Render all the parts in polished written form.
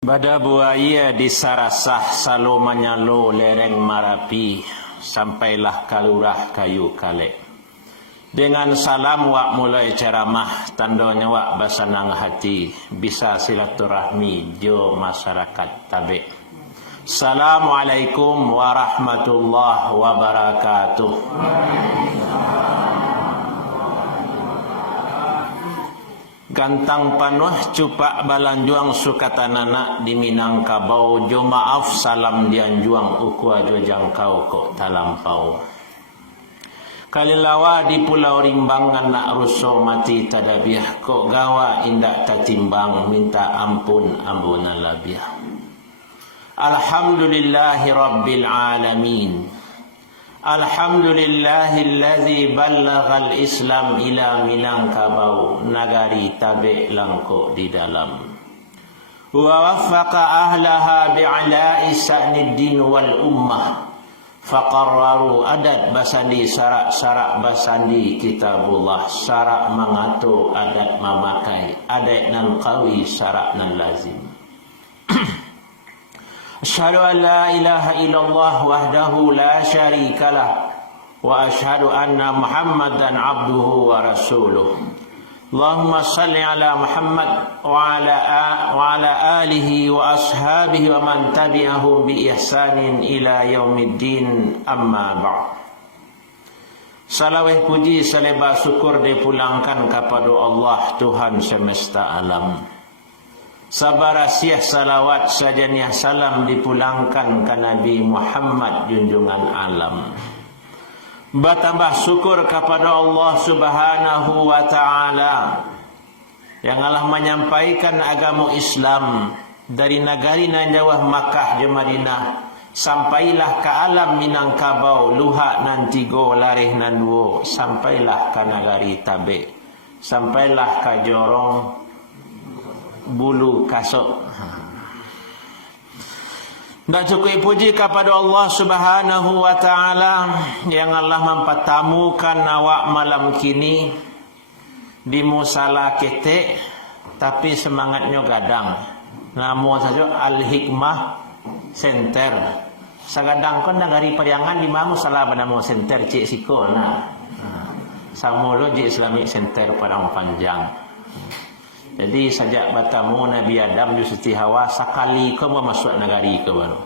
Bada buaya di Sarasah salo manyalo lereng Marapi sampailah kalurah kayu kale. Dengan salam wak mulai ceramah tandanya wak basanang hati bisa silaturahmi jo masyarakat tabe. Assalamualaikum warahmatullahi wabarakatuh. Gantang panuh cupak balanjuang sukatanana di Minangkabau jo maaf salam dianjuang ukua jo jangkau kok talampau. Kalilawa di Pulau Rimbangan nak rusuh mati tadabiah kok gawa indak tatimbang minta ampun ambunan labiah. Alhamdulillahi rabbil alamin. Alhamdulillahilladzi ballaghal Islam ila Minangkabau nagari tabe langko di dalam. Wa waffaqa ahlaha bi'ala'i sa'niddin wal ummah. Faqarraru adat basandi sarak basandi kitabullah sarak mengatur adat memakai adat nan qawi sarak nan lazim. Asyhadu an la ilaha illallah wahdahu la syarikalah wa asyhadu anna Muhammadan abduhu wa rasuluh. Allahumma salli ala Muhammad wa ala alihi wa ashabihi wa man tabi'ahum bi ihsanin ila yaumiddin amma ba'd. Salawat puji selebar syukur dipulangkan kepada Allah Tuhan semesta alam. Sabarasiah salawat sajaniah salam dipulangkan ke Nabi Muhammad junjungan alam. Bertambah syukur kepada Allah Subhanahu wa ta'ala yang Allah menyampaikan agama Islam dari negari nan jauh Makkah ke Madinah sampailah ke alam Minangkabau luhak nan tigo larih nan duo sampailah ke negari tabe sampailah ke jorong bulu kasut. Dan cukup puji kepada Allah Subhanahu wa ta'ala yang Allah mempertamukan awak malam kini di musala ketek tapi semangatnya gadang. Nama saja Al-Hikmah Center. Sagadang kon negari Periangan di mana musala bernama Center Cik Siko nah. Sama lo di Islamic Center Padang Panjang. Jadi sejak bertemu Nabi Adam di Siti Hawa sekali kau mau masuk negari ke baru.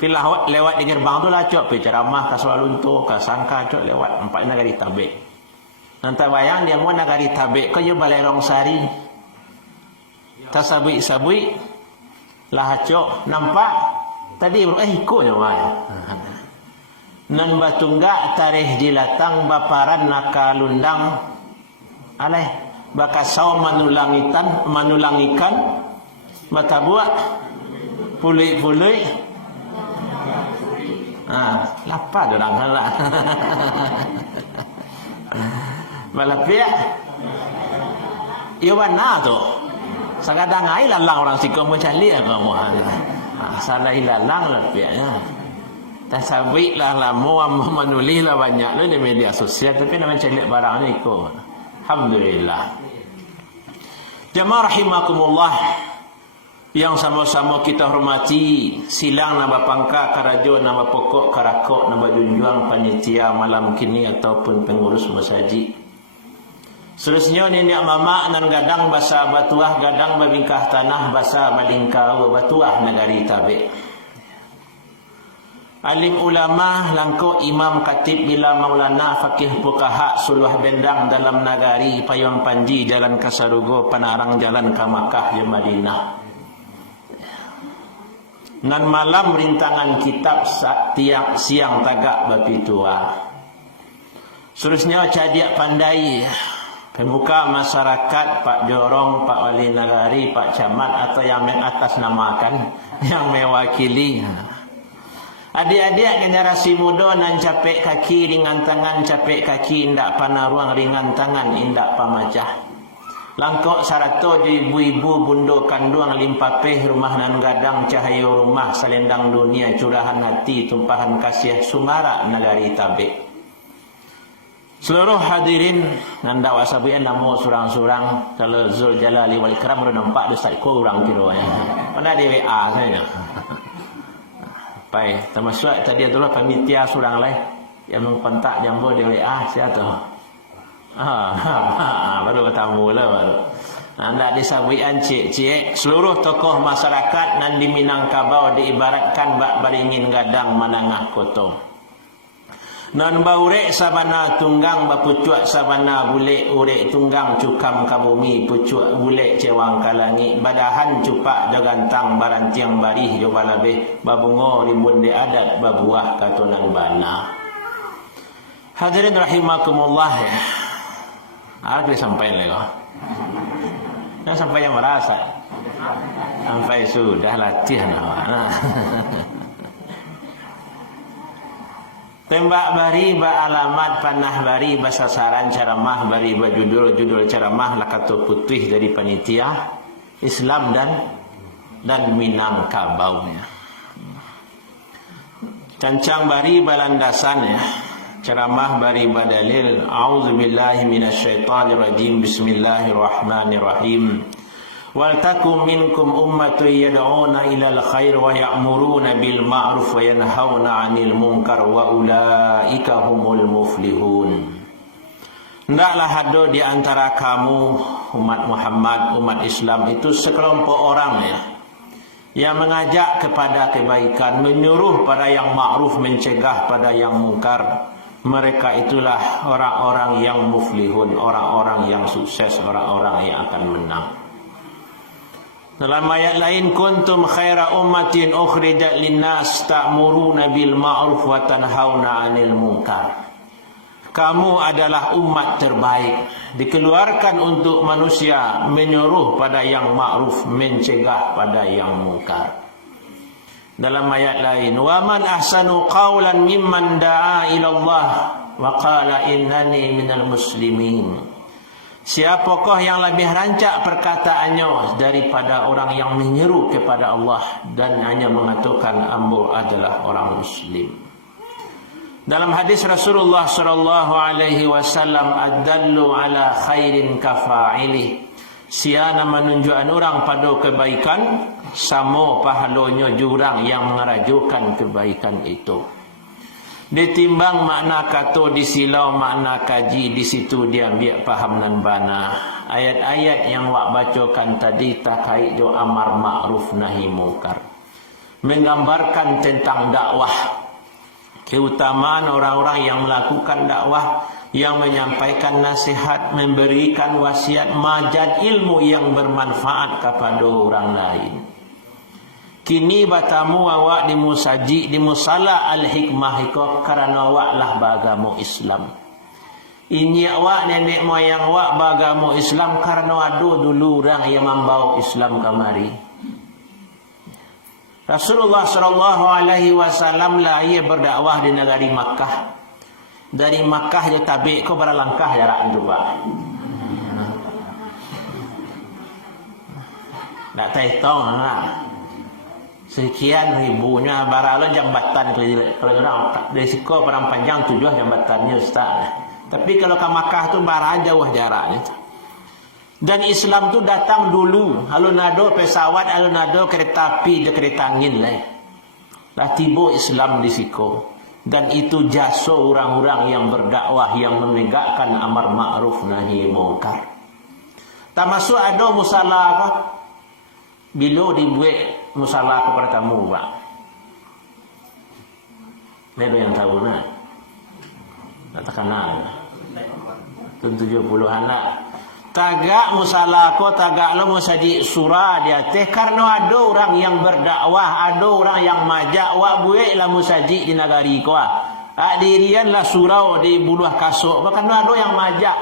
Pilah lewat di gerbang tu lah cok ceramah ke Sualunto ke Sangka cok lewat 4 negari tabe. Nanti bayang dia mau negari tabe kau je Balerong Sari. Tasabui lah cok nampak tadi ikut je mai. Nan batunggak tarikh dilatang baparan nakalundang aleh bakasau manulangikan mata buat pulih-pulih lapar orang halak malapia iwana tu sakadang ai lalang orang sikong mencali kamu salah ilalang lapianya tasawik lah lamu menulis lah banyak di media sosial tapi nak mencari barang ni ikut. Alhamdulillah. Jamaah rahimakumullah yang sama-sama kita hormati silang nama pangka karajo nama pokok karakok nama junjuang panitia malam kini ataupun pengurus masjid. Seterusnya nenek mama nan gadang basa batuah gadang babingkah tanah basa balingkau batuah negari tabe. Alim ulama langko imam katib bila maulana fakih fuqaha suluh bendang dalam nagari payung panji jalan Kasarugo panarang jalan ke Makkah ke Madinah. Nan malam rintangan kitab tiap siang tagak bapi tua. Seterusnya cadiak pandai pemuka masyarakat Pak Jorong, Pak Wali Nagari, Pak Camat atau yang mengatas namakan yang mewakili. Adik-adik generasi muda nan capek kaki ringan tangan capek kaki indak panaruang ringan tangan indak pamacah. Langkok sarato di ibu-ibu bundo kanduang limpapeh rumah nan gadang cahaya rumah selendang dunia curahan hati tumpahan kasih sumara negari tabe. Seluruh hadirin nanda wasabian namo surang-surang kalau Zul Jalali wal Ikram dah nampak dia ko orang kiranya. Pada di WA saya. Pai, termasuk tadi adalah panitia surang lain yang mengkontak jambo di WA siapa tu? Baru bertemu lah baru. Anda disabian cik-cik seluruh tokoh masyarakat nan di Minangkabau diibaratkan bak baringin gadang manangah koto. Nan baurek sabana tunggang bapucuak sabana bulek urek tunggang cukam kabumi pucuak bulek cewang kalangi badahan cupak dagantang barantiang barih joba labeh babungo rimbun de adat babuah katonang bana. Hadirin rahimakumullah ya. Ada sampai lagi. Yang sampai yang merasa sampai sudah latihan. Tembak bari ba alamat panah bari ba sasaran ceramah bari ba judul ceramah lakato putih dari panitia Islam dan Minangkabau. Cancang bari ba landasan ya. Ceramah bari ba dalil auzubillahi minasyaitonirrajim bismillahirrahmanirrahim. Wal takum minkum ummatun yad'una ilal khair wa ya'muruna bil ma'ruf wa yanhauna 'anil munkar wa ulaika humul muflihun. Hendaklah ada di antara kamu umat Muhammad, umat Islam itu sekelompok orang ya yang mengajak kepada kebaikan, menyuruh pada yang ma'ruf, mencegah pada yang munkar. Mereka itulah orang-orang yang muflihun, orang-orang yang sukses, orang-orang yang akan menang. Dalam ayat lain, kuntum khaira ummatin ukhrijat linnas ta'muruna bil ma'ruf wa tanhauna 'anil munkar. Kamu adalah umat terbaik, dikeluarkan untuk manusia menyuruh pada yang ma'ruf, mencegah pada yang munkar. Dalam ayat lain, wa man ahsanu qawlan mimman da'a ila Allah wa qala innani minal muslimin. Siapakah yang lebih rancak perkataannya daripada orang yang menyeru kepada Allah dan hanya mengatakan ambo adalah orang muslim. Dalam hadis Rasulullah sallallahu alaihi wasallam, ad-dallu ala khairin kafa'ili. Siana menunjukkan orang pada kebaikan sama pahalanya jurang yang mengerajukan kebaikan itu. Ditimbang makna kata disilau makna kaji di situ dia ambil faham dan bana. Ayat-ayat yang wak bacakan tadi terkait do amar ma'ruf nahi munkar, menggambarkan tentang dakwah, keutamaan orang-orang yang melakukan dakwah, yang menyampaikan nasihat, memberikan wasiat, majad ilmu yang bermanfaat kepada orang lain. Kini batamu awak di musaji di musala al-hikmah iko karena awak lah bagamu Islam. Ini awak nenek moyang awak bagamu Islam karena ada dulu orang yang membawa Islam kemari. Rasulullah sallallahu alaihi wasallam lah ia berdakwah di negeri Makkah. Dari Makkah dia tabik ke berapa langkah jarak itu Pak? Tak tahu lah. Sekian ribunya baralah jambatan kalau orang resiko perang panjang 7 jambatannya Ustaz. Tapi kalau ke Makkah tu bara jauh jaraknya. Dan Islam tu datang dulu. Kalau nado pesawat, kalau nado kereta api, kereta angin lah. Lah tiba Islam di siku. Dan itu jasa orang-orang yang berdakwah, yang menegakkan amar ma'ruf nahi munkar. Termasuk ada musalah apa? Bila dibuat musalah kepada tamu Pak. Ada yang tahu nak? Tak terkenal. 70 anak. Tagak musalah ko, tagak lo musaji surah dia teh karena ada orang yang berdakwah, ada orang yang majak wa buat lah musaji di negari ko. Dirian lah surau di buluh kasuk, karena ada yang majak.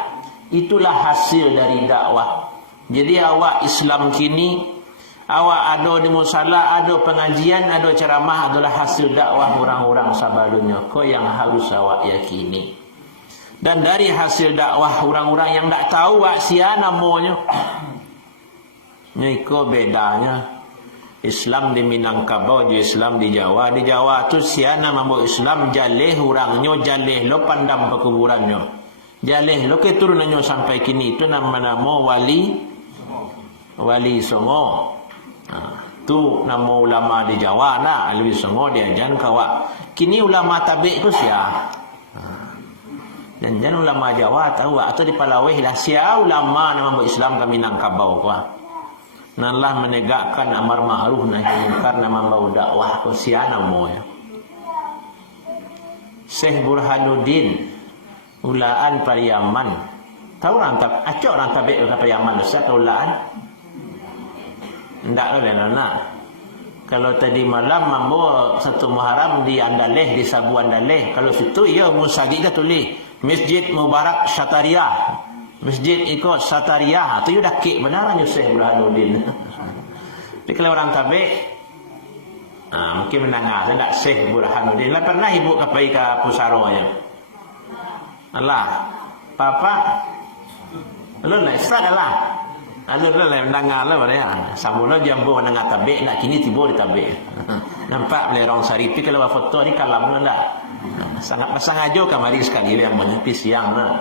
Itulah hasil dari dakwah. Jadi awak Islam kini, awak ada di musala, ada pengajian, ada ceramah adalah hasil dakwah orang-orang sebelumnya. Ko yang harus awak yakini. Dan dari hasil dakwah orang-orang yang tak tahu wak sia namanya. Niko bedanya. Islam di Minangkabau, di Islam di Jawa. Di Jawa tu sia nama Islam jaleh orangnya, jaleh lo pandang perkuburannya. Jaleh lokeh turunannya sampai kini itu nama-nama Wali Songo. Tu nama ulama di Jawa nak Wali Songo dia jangan kawak. Kini ulama tabik tu sia. Dan jangan ulama Jawa tahu atau di Palawih lah sia ulama nama Islam kami nang kabau kuah. Nanlah menegakkan amar ma'ruf nahi munkar nama bau dakwah ko sia namo ya. Syekh Burhanuddin Ulaan Pariaman. Tahu orang tak acok orang tabik ke Pariaman siapa ulaan? Ndak ada nak. Kalau tadi malam mambo satu Muharram di Andaleh di Sabu Andaleh. Kalau situ ya musajid dah tulis Masjid Mubarak Syatariah. Masjid ikut Syatariah. Tu dah kek benaran Syekh Burhanuddin. Tapi kalau orang tabik mungkin mendengar saya nak Syekh Burhanuddin. Lah pernah ibu kapai ke Pusaro ya. Allah, papa, lu nak start lah. Lu lah mendengar lah boleh. Samula jambu mendengar tabik, nak kini tiba di tabik. Nampak boleh orang Saripi kalau foto ni kalam lu dah. Sangat pasang aja kamari sekali yang menepis siang lah.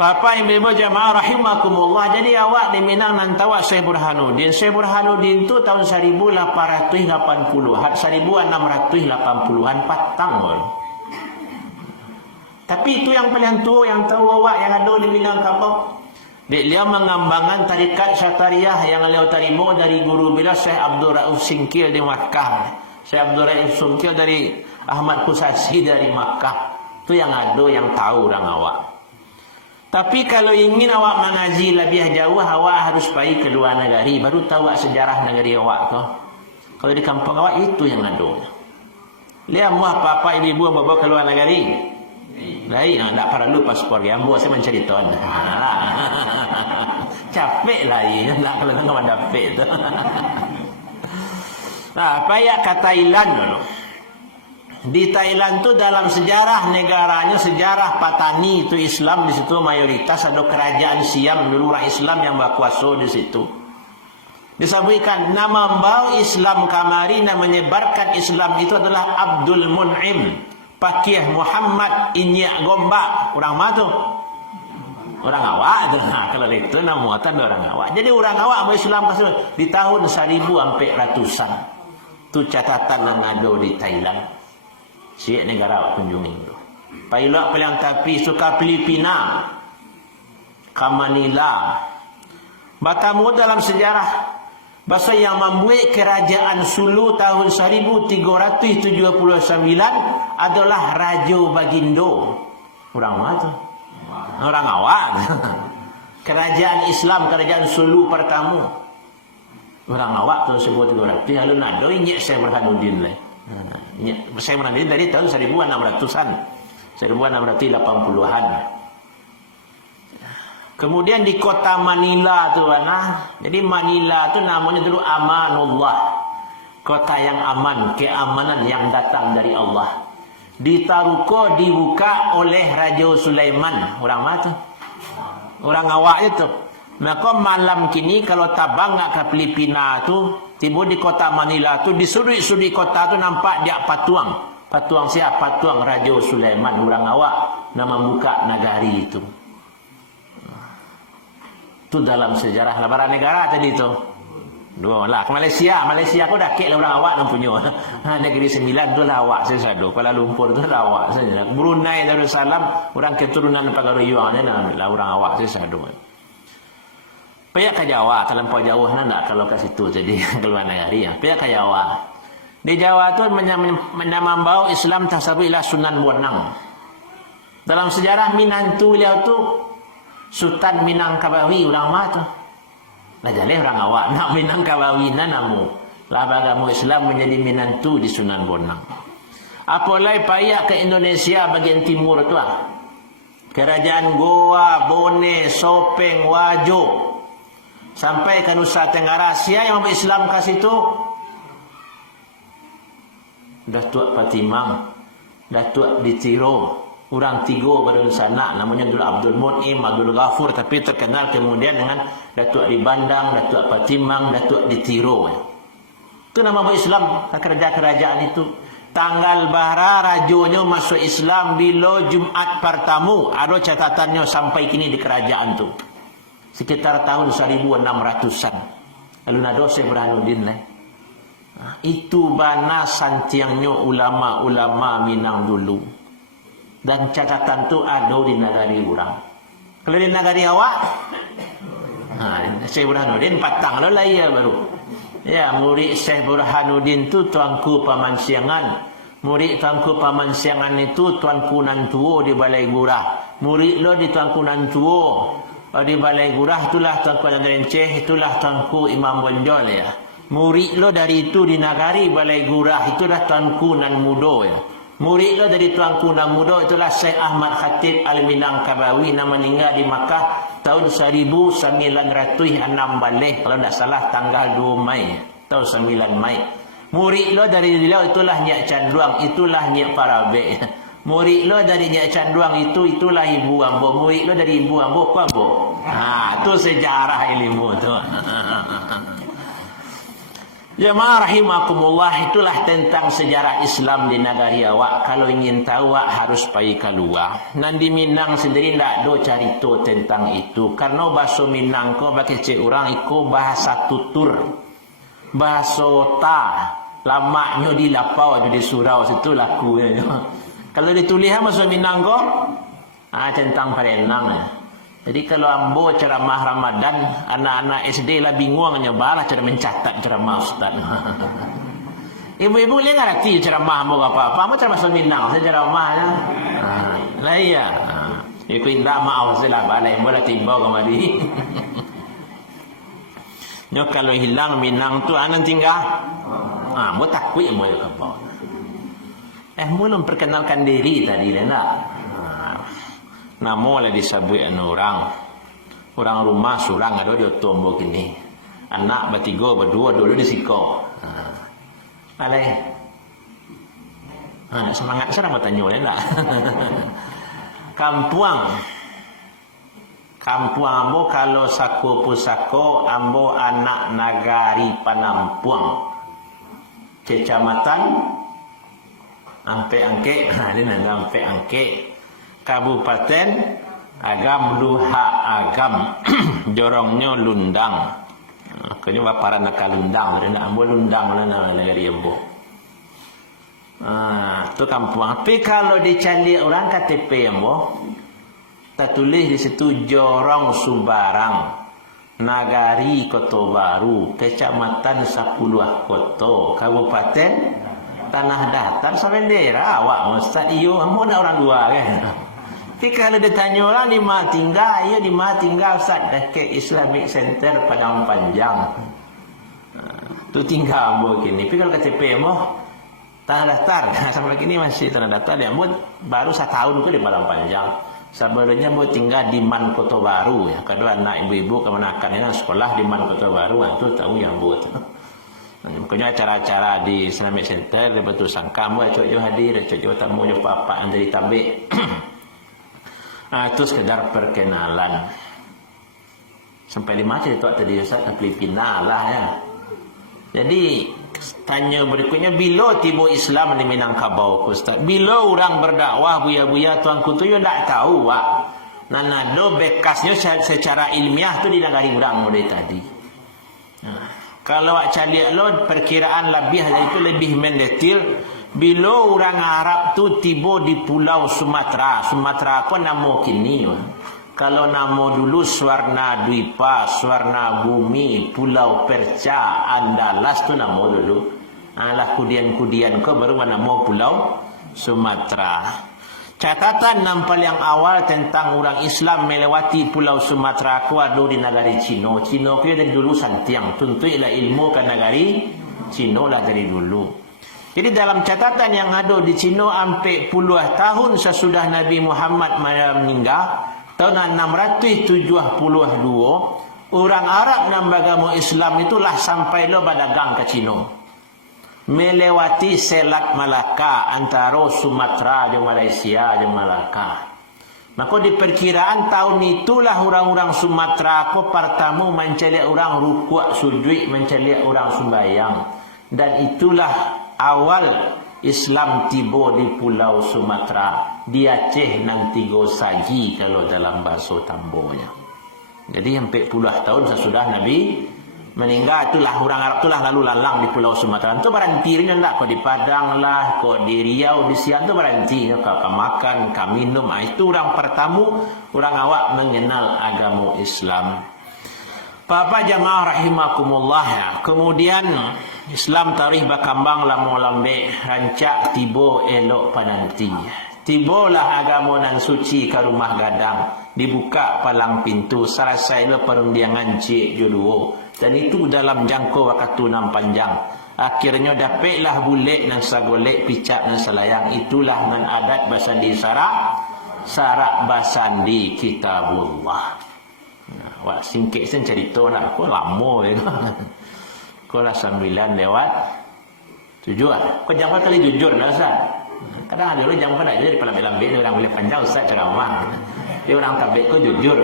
Papa ibu-ibu jamaah rahimakumullah. Jadi awak di Minang nantawak Syekh Burhanuddin. Syekh Burhanuddin tu tahun 1880-an, 1680-an patang pun. Tapi itu yang paling tua yang tahu awak yang ada di Minang Kapau. Dia mengembangkan tarikat Syatariah yang beliau terima dari guru beliau Syekh Abdul Rauf Singkil di Makkah. Syekh Abdul Rauf Singkil dari Ahmad Kusasi dari Makkah. Itu yang ada yang tahu orang awak. Tapi kalau ingin awak mengaji lebih jauh, awak harus pergi ke luar negeri. Baru tahu sejarah negeri awak tu. Kalau di kampung awak itu yang ada. Lihat muah papa ibu bawa ke luar negeri. Lain, tak perlu paspor yang buat saya mencari tuan. Capek lain, tak perlu dengan dapat tu. Nah, payah ke Thailand dulu. Di Thailand tu dalam sejarah negaranya, sejarah Patani itu Islam di situ mayoritas, ada kerajaan Siam dulu orang Islam yang berkuasa di situ. Disebutkan nama bau Islam kamari dan menyebarkan Islam itu adalah Abdul Mun'im Pakih Muhammad Inyak Gombak. Orang mana tu? Orang awak tu. Nah, kalau itu nama muatan orang awak. Jadi orang awak berislam di tahun 1400-an. Tu catatan yang ada di Thailand. Siap negara awak kunjungi tu. Pailak paling tapi suka Filipina, ke Manila. Batamu dalam sejarah bahasa yang membuat kerajaan Sulu tahun 1379 adalah Raja Bagindo. Orang mana tu? Orang awak. Kerajaan Islam, kerajaan Sulu pertama. Orang awak kalau sebut 300. Lalu nak ada ingat saya Burhanuddin lah. Saya Burhanuddin dari tahun 1600-an. 1680-an. Kemudian di kota Manila tu jadi Manila tu namanya dulu Amanullah. Kota yang aman, keamanan yang datang dari Allah. Di Taruko dibuka oleh Raja Sulaiman. Orang mana tu? Orang awak itu. Maka malam kini kalau tabang nak ke Filipina tu, tiba di kota Manila tu, di sudut-sudut kota tu nampak dia patuang. Patuang siapa? Patuang Raja Sulaiman. Orang awak nak membuka negari itu. Itu dalam sejarah labaran negara tadi tu. Dua lah. Ke Malaysia. Malaysia aku dah kek orang awak yang punya. Negeri Sembilan tu lah awak saya sadu. Kuala Lumpur tu lah awak saja. Brunei Darussalam, orang keturunan Pagaruyuang ni lah orang awak saya sadu. Pihak ke Jawa, terlampau jauh nak kalau ke situ jadi keluar negeri ya. Pihak ke Jawa. Di Jawa tu menambah Islam tasabilah Sunan Bonang. Dalam sejarah Minantu beliau tu Sultan Minangkabawi orang mana tu? Lah jadi orang awak nak Minangkabawi namu. Lah agama Islam menjadi Minantu di Sunan Bonang. Apalagi payah ke Indonesia bagian timur tu Kerajaan Goa, Bone, Sopeng, Wajo. Sampai ke Nusa Tenggara. Siapa yang Islam ke situ? Datuk Patimang, Datuk Ditiro. Orang tiga pada sana namanya Abdul Mun'im, Abdul Ghafur, tapi terkenal kemudian dengan Datuk Dibandang, Datuk Patimang, Datuk Ditiro. Itu nama Islam kerajaan itu. Tanggal bara rajonyo masuk Islam bila Jumat pertama. Ada catatannya sampai kini di kerajaan tu. Sekitar tahun 1600-an. Lalu nado Syekh Burhanuddin itu bana santiangnya ulama-ulama Minang dulu. Dan catatan tu ada di negari orang. Kalau di negari awak, Syekh Burhanuddin patang lah ya baru. Ya, murid Syekh Burhanuddin tu tuanku Paman Siangan. Murid tuanku Paman Siangan itu tuanku Nantuo di Balai Gurah. Murid lo di tuanku Nantuo di Balai Gurah, itulah tuanku Nanrenceh, itulah tuanku Imam Bonjol ya. Murid lo dari itu di Nagari Balai Gurah, itulah tuanku Nan Mudo ya. Murid lo dari tuanku Nan Mudo, itulah Syekh Ahmad Khatib Al-Minangkabawi, nama meninggal di Makkah tahun 1906 balik, kalau tidak salah tanggal 2 Mei, tahun 9 Mei. Murid lo dari dia itulah Nyak Canduang, itulah Nyak Parabe. Murid lo dari Nyak Canduang itulah Ibu Ambo. Murid lo dari Ibu Ambo, Ambo. Itu sejarah ilmu tu. Jemaah rahimakumullah, itulah tentang sejarah Islam di negari awak. Kalau ingin tahu harus pergi keluar. Nanti Minang sendiri tak ada cerita tentang itu. Karena bahasa Minang ko bagi cik orang itu bahasa tutur. Bahasa ta. Lamaknya di lapau di surau situ laku. Kalau ditulis bahasa Minang ko tentang Parenang. Jadi kalau ambo ceramah Ramadan, anak-anak SD lah bingungnya balah cara mencatat ceramah Ustaz. Ibu-ibu dia nggak ngerti ceramah ambo apa-apa. Ambo ceramah Minang, saya ceramahnya. Lah iya. Iku indah maaf saya lah balai, boleh tiba kemari. Nyo kalau hilang Minang tu anak tinggal. Ambo takut ambo ya kapau. Belum perkenalkan diri tadi lah. Namo lah disabui orang rumah surang ada dia tombo kini anak bertiga berdua dulu di siko alai semangat saya nak tanya lah kampuang ambo kalau sako pusako ambo anak nagari Panampuang kecamatan Ampe Angke ini nama Ampe Angke Kabupaten Agam Luha Agam jorongnya Lundang. Kini baparan nak Lundang, ada ambo Lundang lah nama negeri ambo. Tu kampung. Tapi kalau dicari orang KTP ambo, tertulis di situ Jorong Sumbarang, Nagari Kota Baru, Kecamatan Sapuluh Kota, Kabupaten Tanah Datar, Sarendera. Awak Ustaz iyo, ambo nak orang dua kan. Tapi kalau ditanya orang di mana tinggal, ya di mana tinggal Ustaz dekat Islamic Center Padang Panjang. Tu tinggal ambo kini. Tapi kalau KTP ambo Tanah Datar, sampai kini masih Tanah Datar. Ambo baru 1 tahun tu di Padang Panjang. Sebelumnya ambo tinggal di Man Kota Baru ya. Kadang anak ibu-ibu kemenakan sekolah di Man Kota Baru, itu tahu yang ambo tu. Makanya acara-acara di Islamic Center dia betul sangka ambo cok hadir, cok tamu jo papa yang dari Tabik. Itu sekedar perkenalan. Sampai 5 cerita tadi Ustaz Filipina lah ya. Jadi tanya berikutnya, bila tiba Islam di Minangkabau Ustaz? Bila orang berdakwah buya-buya tuanku tu yo tak tahu wak. Nanado bekasnya secara ilmiah tu di negari orang mulai tadi. Kalau wak cari lo perkiraan lebih itu lebih mendetil. Bila orang Arab tu tiba di Pulau Sumatera, Sumatera pun nama kini. Kalau nama dulu Swarna Dwipa, Swarna Bumi, Pulau Perca, Andalas tu nama dulu. Alah kudian-kudian ko baru nama Pulau Sumatera. Catatan nampal yang awal tentang orang Islam melewati Pulau Sumatera ko ada di negari Cina. Cina ko dari dulu santiang, tuntuilah ilmu ke negari Cina lah dari dulu. Jadi dalam catatan yang ada di Cina sampai puluh tahun sesudah Nabi Muhammad meninggal, tahun 672, orang Arab dan beragama Islam itulah sampai lo berdagang ke Cina. Melewati Selat Malaka antara Sumatera dan Malaysia dan Malaka. Maka di perkiraan tahun itulah orang-orang Sumatera ko pertama mencari orang rukuk sujud, mencari orang sembahyang. Dan itulah awal Islam tiba di Pulau Sumatera, di Aceh nan 3 sagi kalau dalam bahasa Tambonya. Jadi hampir puluh tahun sesudah Nabi meninggal, itulah orang Arab itulah lalu lalang di Pulau Sumatera. Itu berhenti ni enggak, kau di Padang lah, kau di Riau, di Sian tu berhenti, kau makan, kau minum. Itu orang pertama, orang awak mengenal agama Islam. Bapak jamaah rahimakumullah ya. Kemudian Islam tarikh berkembang lama-lambe, rancak tiba elok pananti. Tibalah agama nan suci ke rumah gadang, dibuka palang pintu, selesailah perundangan cik jodoh. Dan itu dalam jangka waktu nan panjang. Akhirnya dapatlah bulik nan sagolek, picak nan selayang. Itulah man adat basandi sarak basandi kitabullah. Wah, singkit sen cerita nak aku lama je. Kau lah 9 lewat 7 lah. Kau jangan kali jujur lah Ustaz. Kadang ada orang jangan pada jadi pelambil-lambil orang boleh panjang Ustaz ceramah. Dia orang kabit kau jujur.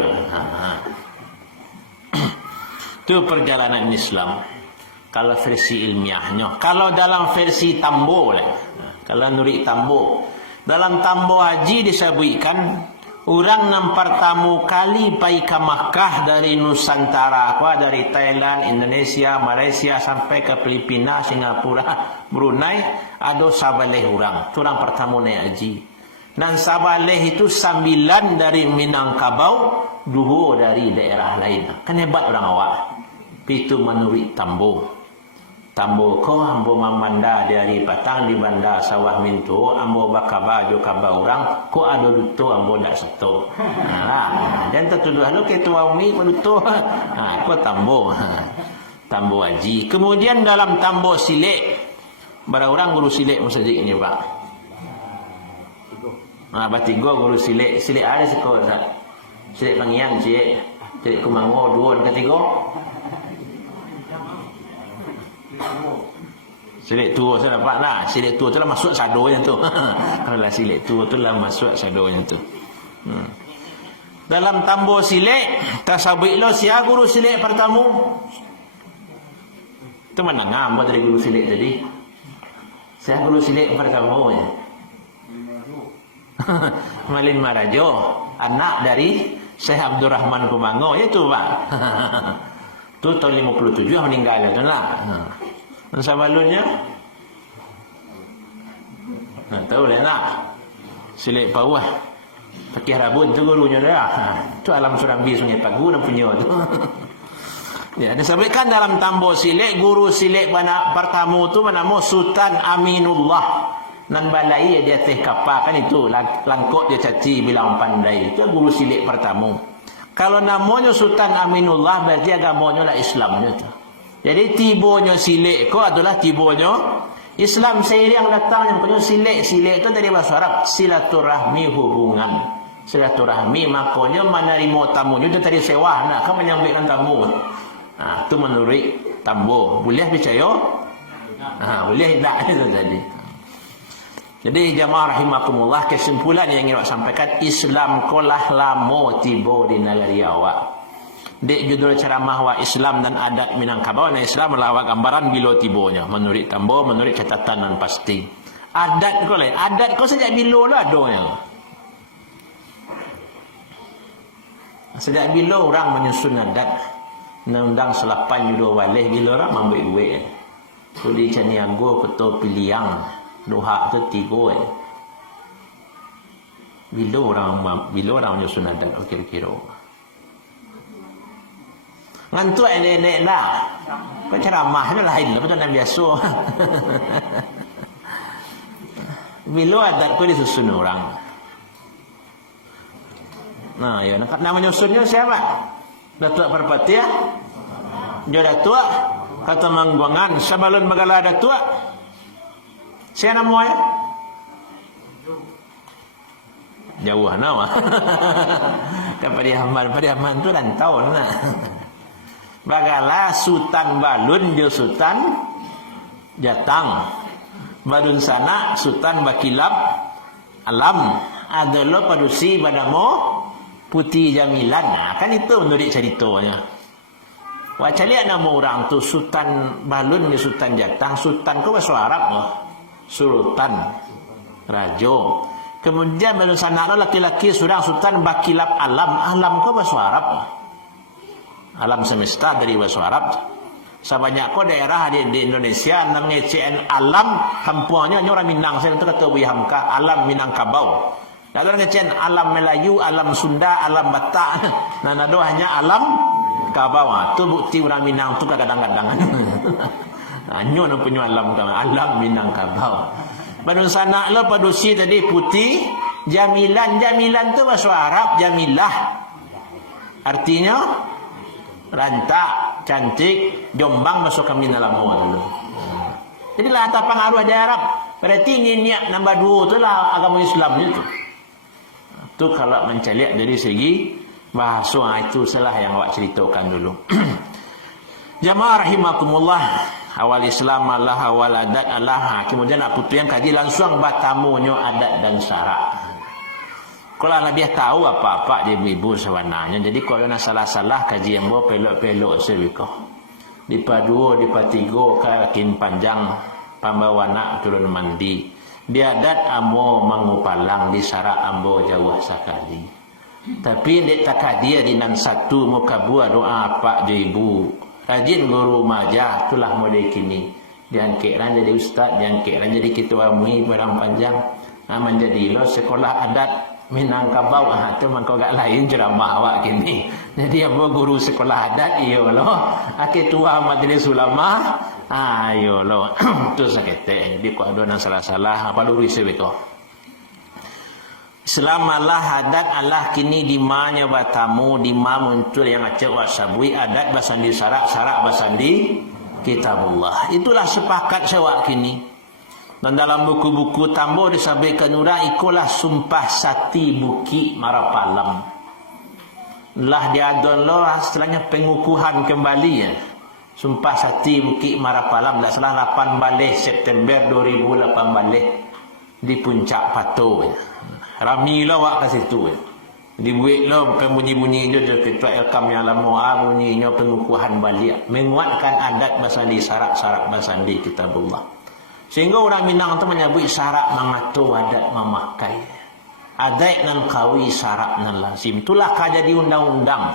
Itu perjalanan Islam. Kalau versi ilmiahnya. Kalau dalam versi Tambo lah. Kalau nuri Tambo. Dalam Tambo Haji disebutkan orang yang pertama kali pergi ke Makkah dari Nusantara, dari Thailand, Indonesia, Malaysia sampai ke Filipina, Singapura, Brunei, ada 9 orang. Itu orang pertama naik haji. Dan 9 itu 9 dari Minangkabau, 2 dari daerah lain. Kan hebat orang awak. Itu menurut Tambo. Tambo ko ambo mamanda dari Patang di Bandar Sawah Minto, ambo bakaba jo kaba orang ko ada duto ambo ndak seto. Dan tertuduh lu ketua umi duto. Ko Tambo. Tambo Haji. Kemudian dalam Tambo Silek, berapa orang guru silek masjid ini, Pak? Batigo guru silek. Silek ada sekolah tak? Silek Pangiang cik. Silek Kumango 2 dan 3. Silik tua saya dapat lah. Silik tua tu lah masuk sadonya tu. Kalau silik tua tu lah masuk sadonya tu. Dalam Tambo Silik, tasabik lo siapa guru silik pertama? Itu mana ngam buat dari guru silik tadi? Siapa guru silik pertama ya? Malin Marajo, anak dari Syekh Abdul Rahman Kumango itu, Pak. Itu tahun 57 meninggal tu lah. Dan sabalunnya tahu lah nak Silik Pawah Pakih Rabun tu gurunya dah. Tu Alam Surambi Sungai Pagu dan punya tu. Ya, disebutkan dalam Tambo Silik, guru Silik pertama tu bernama Sultan Aminullah. Nan balai dia teh kapal kan itu langkot dia caci bilang pandai. Itu guru Silik pertama. Kalau namanya Sultan Aminullah berarti agamanya lah Islamnya tu. Jadi tibanya Silik ko adalah tibanya Islam. Seiring datang yang punya Silik. Silik itu dari bahasa Arab silaturahmi, hubungan. Silaturahmi makanya menerima tamunya itu tadi sewa. Nah, kamu menyambutkan tamu. Nah, itu menurut Tambo. Boleh percaya? Boleh tak itu tadi. Jadi jamaah rahimakumullah, kesimpulan yang ingin saya sampaikan, Islam kolah lama tiba di negeri awak. Dek judul ceramah wa Islam dan adat Minangkabau dan Islam adalah gambaran bila tibonya menurut Tambo, menurut catatan dan pasti. Adat kau lain, adat kau sejak bila lah adanya. Sejak bila orang menyusun adat, undang selapan judo waleh bila orang mampu duit. Kuli Caniago ketua piliang, doha tu 3. Bila orang menyusun adat kira-kira. Ngantuk nenek lah. Kau ceramah tu lain lah. Betul nak biasa. Bila adat kau disusun orang. Nah, ya. Nama nyusunnya siapa? Datuk Perpati ya? Dia Datuk. Kata Mangguangan. Sebelum Magala Datuk. Siapa namanya? Jauh nama. Padiaman tu dan tahun lah. Bagala Sultan Balun dia Sultan Jatang. Balun sana Sultan Bakilap Alam. Adalah padusi badamo Putih Jamilan. Nah, kan itu menurut ceritanya. Wacaliak nama orang tu Sultan Balun dia Sultan Jatang. Sultan tu bahasa Arab loh. sultan, rajo. Kemudian belum sana laki-laki seorang sultan bakilap alam kau bahasa Arab. Alam semesta dari bahasa Arab. Sebanyak kau daerah di Indonesia nang ngecen alam hampuannya orang Minang saya tu kata Buya Hamka alam Minangkabau. Kalau ngecen alam Melayu, alam Sunda, alam Batak, nah nado hanya alam Kabau. Tu bukti orang Minang tu kadang-kadang. Nyo nak punya alam Minangkabau. Pada sana lo padusi tadi putih, jamilan tu bahasa Arab jamilah. Artinya rantak, cantik, jombang masuk kami dalam awal dulu. Jadi lah tak pengaruh ada Arab. Berarti niat nombor 2 tu lah agama Islam itu. Tu kalau menceliak dari segi bahasa itu salah yang awak ceritakan dulu. Jamaah rahimakumullah, awal Islam Allah, awal adat Allah. Kemudian nak putu yang kaji langsung batamunyo adat dan syarak. Kalau lebih tahu apa-apa dia ibu sebenarnya. Jadi kalau nak salah-salah kaji yang bawa pelok-pelok sebiko. Di padu, di patigo, kakin panjang, pembawa nak turun mandi. Di adat amo mengupalang, di syarak ambo jauh sekali. Tapi di takadia di nan satu muka buah doa pak dia ibu. Rajin guru majah itulah model kini. Diangkitkan jadi ustaz, diangkitkan jadi ketua MUI barang panjang. Menjadi lo sekolah adat Minangkabau tu mangko gak lain ceramah awak kini. Jadi ambo guru sekolah adat iyo lo. Ketua majlis ulama ayo lo. Tu sakete. Jadi ko ada salah-salah apa lurus sebeko. Islam Allah adat Allah kini di mana batamu di mana muncul yang acak wasabui adat basandi syarak basandi kitabullah. Itulah sepakat sewak kini. Dan dalam buku-buku tambo disampaikan ura ikulah sumpah sati buki Marapalam. Lah diadon lo setelahnya pengukuhan kembali ya. Sumpah sati buki Marapalam dah salah 8 balik September 2008 balik di puncak Pato. Rami lo wak ke situ. Dibuat lo bukan bunyi-bunyi je kita elkam yang lama bunyinya pengukuhan balik menguatkan adat basandi syarak basandi kitabullah. Sehingga orang Minang itu menyebut syarak mengatur adat memakai. Adat nan kawi syarak nan lazim. Itulah jadi undang-undang.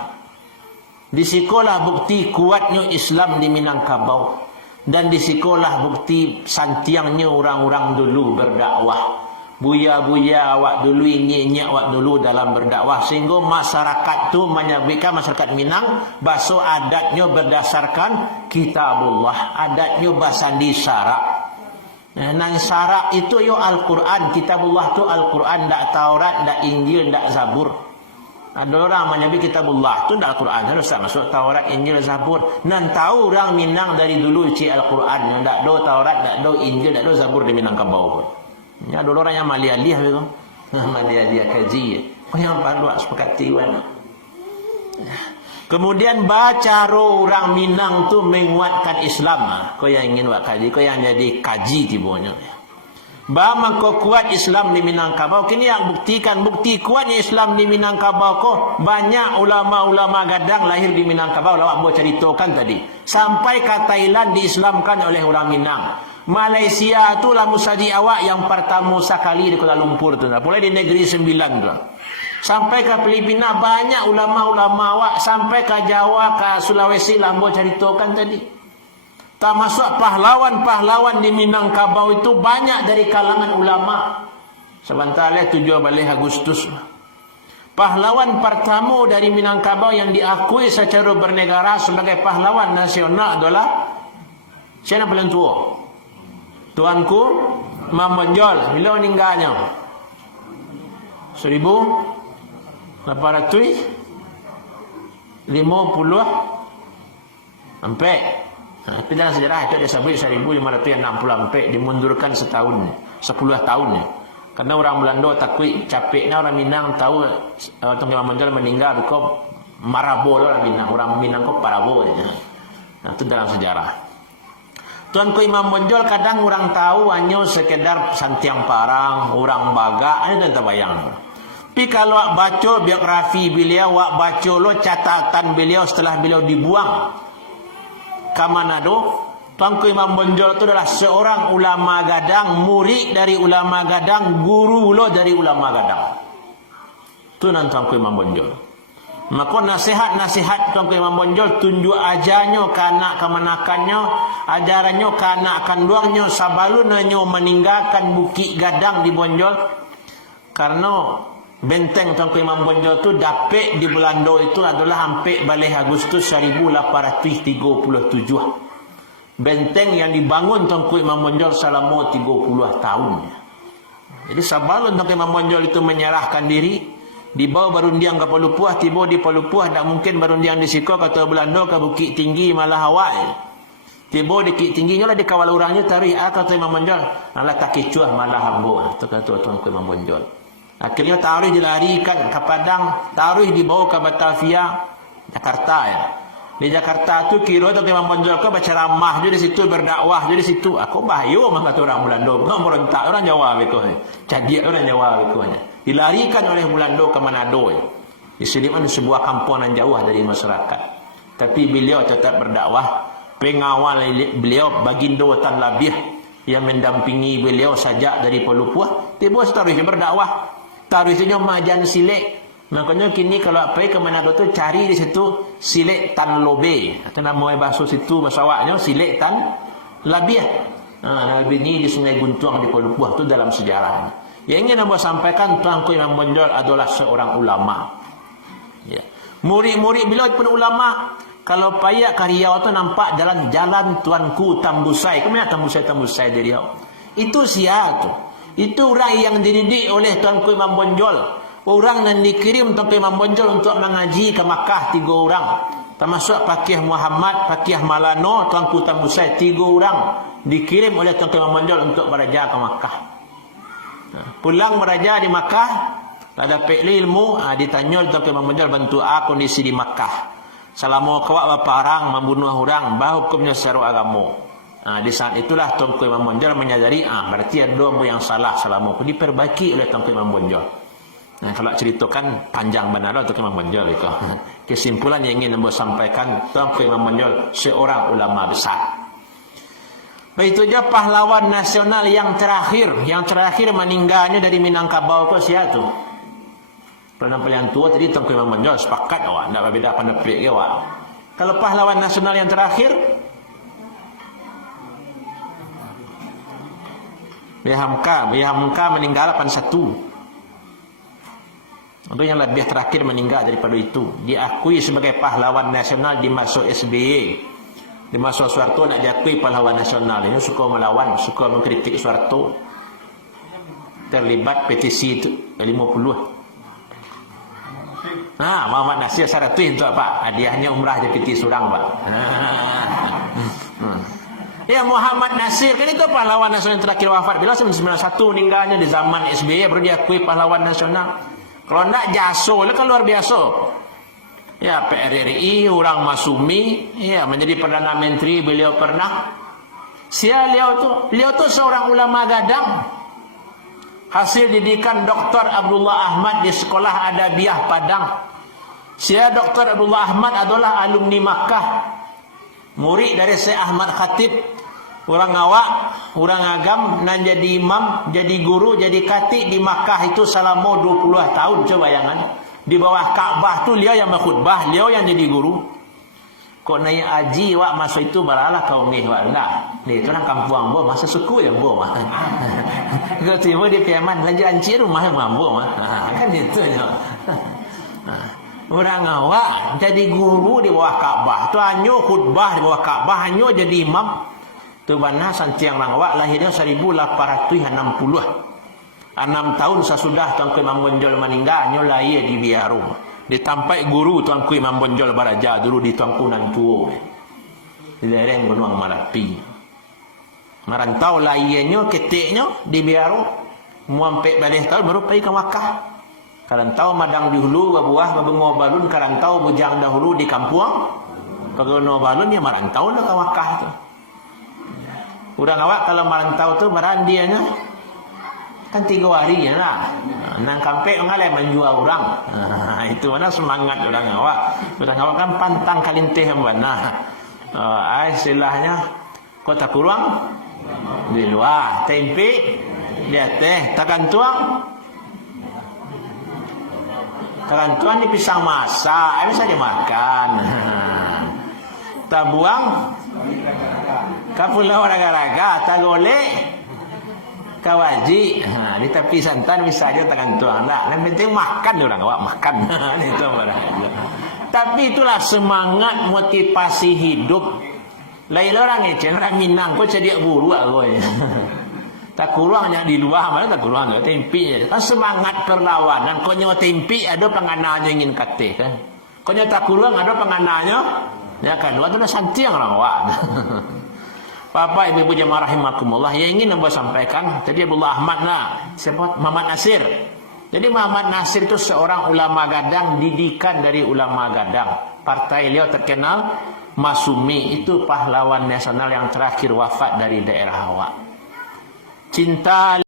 Di sekolah bukti kuatnya Islam di Minangkabau. Dan di sekolah bukti santiangnya orang-orang dulu berdakwah. Buya-buya awak dulu, inyi-inyi awak dulu dalam berdakwah. Sehingga masyarakat tu menyebutkan masyarakat Minang bahasa adatnya berdasarkan kitabullah. Adatnya basandi syarak. Nan syarak itu yo Al-Quran. Kitabullah tu Al-Quran, tak Taurat, tak Injil, tak Zabur. Ada orang menyebut kitabullah tu tak Al-Quran, harus tak masuk Taurat, Injil, Zabur. Nan tahu orang Minang dari dulu ci Al-Quran, yang tak do Taurat, tak do Injil, tak do Zabur di Minangkabau pun. Ya ada orang yang malialih begitu. Malialih kaji. Yang perlu sepakati wan. Kemudian baca orang Minang tu menguatkan Islam. Kau yang ingin buat kaji, kau yang jadi kaji tibonya. Bama kau kuat Islam di Minangkabau. Kini yang buktikan bukti kuatnya Islam di Minangkabau kau banyak ulama-ulama gadang lahir di Minangkabau. Lawak mau ceritakan tadi. Sampai ke Thailand diislamkan oleh orang Minang. Malaysia tu lah musaji awak yang pertama sekali di Kuala Lumpur tu. Mulai di Negeri Sembilan tu. Sampai ke Filipina banyak ulama-ulama awak. Sampai ke Jawa, ke Sulawesi lah mau ceritakan tadi. Tak masuk pahlawan-pahlawan di Minangkabau itu banyak dari kalangan ulama. Sebentar 17 Agustus. Pahlawan pertama dari Minangkabau yang diakui secara bernegara sebagai pahlawan nasional adalah siapa paling tua? Tuanku Mamajol. Bila meninggalnya? 1850 sampai. Itu dalam sejarah itu ada sampai 1564 dimundurkan setahun, 10 tahun. Karena orang Belanda takut capeknya orang Minang tahu Tuan Mamajol meninggal kau marabo orang Minang, orang Minang kau parabo. Nah, itu dalam sejarah. Tuanku Imam Bonjol kadang orang tahu hanya sekedar santiang parang, orang baga, ada tak bayang. Tapi kalau awak baca biografi beliau, awak baca lo catatan beliau setelah beliau dibuang ke Manado, Tuanku Imam Bonjol itu adalah seorang ulama gadang, murid dari ulama gadang, guru pula dari ulama gadang. Itu nan Tuanku Imam Bonjol. Maka nasihat-nasihat Tuanku Imam Bonjol tunjuk ajarnya ke anak kemanakannya, ajarannya ke anak kandungnya, sabalunnya meninggalkan Bukit Gadang di Bonjol. Karena benteng Tuanku Imam Bonjol itu dapat di Belanda itu adalah hampir balik Agustus 1837. Benteng yang dibangun Tuanku Imam Bonjol selama 30 tahun. Jadi sebelum Tuanku Imam Bonjol itu menyerahkan diri, dibawa berundiang ke Palupuah, tiba di Palupuah, tak mungkin berundiang di Siko, kata Belanda ke Bukit Tinggi malah Hawaii. Tiba di Bukit Tingginya lah dikawal orangnya tarik, kata Imam Bonjol, alah tak kecuah malah hambur, kata Tuanku Imam Bonjol. Akhirnya tarikh dilarikan ke Padang, tarikh dibawa ke Batavia, Jakarta ya. Di Jakarta tu kira tu Imam Bonjol ke baca ramah je di situ, berdakwah je di situ. Aku bahaya mah kata orang Belanda. Bukan berontak orang Jawa betul. Jadi orang Jawa betul. Dilarikan oleh Belanda ke Manado. Di sini mana sebuah kampungan jauh dari masyarakat. Tapi beliau tetap berdakwah. Pengawal beliau Bagindo Tan Labih yang mendampingi beliau sajak dari Palupuah. Tiba seterusnya berdakwah. Taruhnya Majan Silek. Makanya kini kalau apa ke Manado tu cari di situ Silek Tan Lobe. Atau nama bahasa situ bahasa awaknya Silek Tan Labih. Labih ni di Sungai Guntuang di Palupuah tu dalam sejarahnya. Yang ingin saya sampaikan Tuanku Imam Bonjol adalah seorang ulama. Ya. Murid-murid beliau pun ulama. Kalau payah ke Riau tu nampak jalan Tuanku Tambusai. Kemana Tambusai dari Riau? Itu siapa tu? Itu orang yang dididik oleh Tuanku Imam Bonjol. Orang yang dikirim Tuanku Imam Bonjol untuk mengaji ke Makkah 3 orang. Termasuk Pakih Muhammad, Pakih Malano, Tuanku Tambusai 3 orang dikirim oleh Tuanku Imam Bonjol untuk beraja ke Makkah. Pulang beraja di Makkah, ada pekli ilmu, ditanya Tuanku Imam Bonjol bantu kondisi di Makkah. Selama kawak bapa orang membunuh orang, bah hukumnya secara agama. Di saat itulah Tuanku Imam Bonjol menyadari, berarti ada yang salah selama aku diperbaiki oleh Tuanku Imam Bonjol. Kalau ceritakan panjang benar Tuanku Imam Bonjol itu. Kesimpulan yang ingin saya sampaikan, Tuanku Imam Bonjol seorang ulama besar. Begitu juga pahlawan nasional yang terakhir meninggalnya dari Minangkabau ke siapa tu? Perdana yang tua tadi Tuanku Imam Bonjol sepakat awak, tak berbeza pendapat awak. Kalau pahlawan nasional yang terakhir, Bihamka meninggal 81. Untuk yang lebih terakhir meninggal daripada itu, diakui sebagai pahlawan nasional di masa SBY. Di masa Soeharto nak diakui pahlawan nasional. Ini suka melawan, suka mengkritik Soeharto. Terlibat petisi itu 50. Muhammad Nasir Saratin untuk apa? Hadiahnya umrah je petisi surang pak. Ya Muhammad Nasir kan itu pahlawan nasional yang terakhir wafat. Bila 1991 meninggalnya di zaman SBY baru diakui pahlawan nasional. Kalau nak jasa lah kan luar biasa. Ya PRRI, orang Masumi, ya menjadi Perdana Menteri beliau pernah. Beliau tu seorang ulama gadang. Hasil didikan Dr. Abdullah Ahmad di Sekolah Adabiah Padang. Dr. Abdullah Ahmad adalah alumni Makkah. Murid dari Syekh Ahmad Khatib. Orang awak, orang agam, dan jadi imam, jadi guru, jadi khatib di Makkah itu selama 20 tahun. Coba bayangan. Di bawah Kaabah tu dia yang berkhutbah, dia yang jadi guru. Kok naik haji wak masa itu baralah kau ni wak dah. Ni tu orang kampung ambo masa suku yang ambo mah. Kalau tiba di Piaman belanja anci rumah yang ambo mah. Kan itu ya. Orang awak jadi guru di bawah Kaabah. Tu hanya khutbah di bawah Kaabah, hanya jadi imam. Tu bana santiang awak lahirnya 1860. 6 tahun sesudah Tuanku Imam Bonjol meninggal, nyo lahir di Biaru. Ditampai guru Tuanku Imam Bonjol baraja dulu di Tuanku Nantuo. Di lereng Gunung Marapi. Merantau lahirnya ketiknya di Biaru. Muampek balik tahun baru pergi ke Makkah. Karantau madang di hulu berbuah bebengo balun, karantau bujang dahulu di kampung. Bebengo balun ya merantau dah ke Makkah tu. Urang awak kalau merantau tu merandianya kan 3 hari ya lah. Nang kampek mengalai menjual orang. Itu mana semangat orang awak. Orang awak kan pantang kalinteh mana. Istilahnya Kau tak kurang di luar, tempe di atas, takkan tuang. Takkan tuang di pisang masak, ini saja makan. Tak buang, kau pulau raga-raga, tak golek, kau wajib. Di tepi santan bisa aja takkan tuang. Nah, yang penting makan orang awak makan. Itu mereka. Tapi itulah semangat motivasi hidup. Lain orang ecen, orang Minang, kau jadi guru aku. Tak kurangnya di luar, mana tak kurang ada tempi. Kan semangat perlawanan. Kau nyawa tempi ada pengananya ingin kata kan. Kau nyawa tak kurang ada pengananya. Ya kan, itu dah santi yang orang awak. Bapak ibu jemaah rahimakumullah, yang ingin saya sampaikan tadi Abdullah Ahmad lah, siapa Muhammad Nasir. Jadi Muhammad Nasir itu seorang ulama gadang, didikan dari ulama gadang. Partai beliau terkenal Masumi, itu pahlawan nasional yang terakhir wafat dari daerah awak. Cinta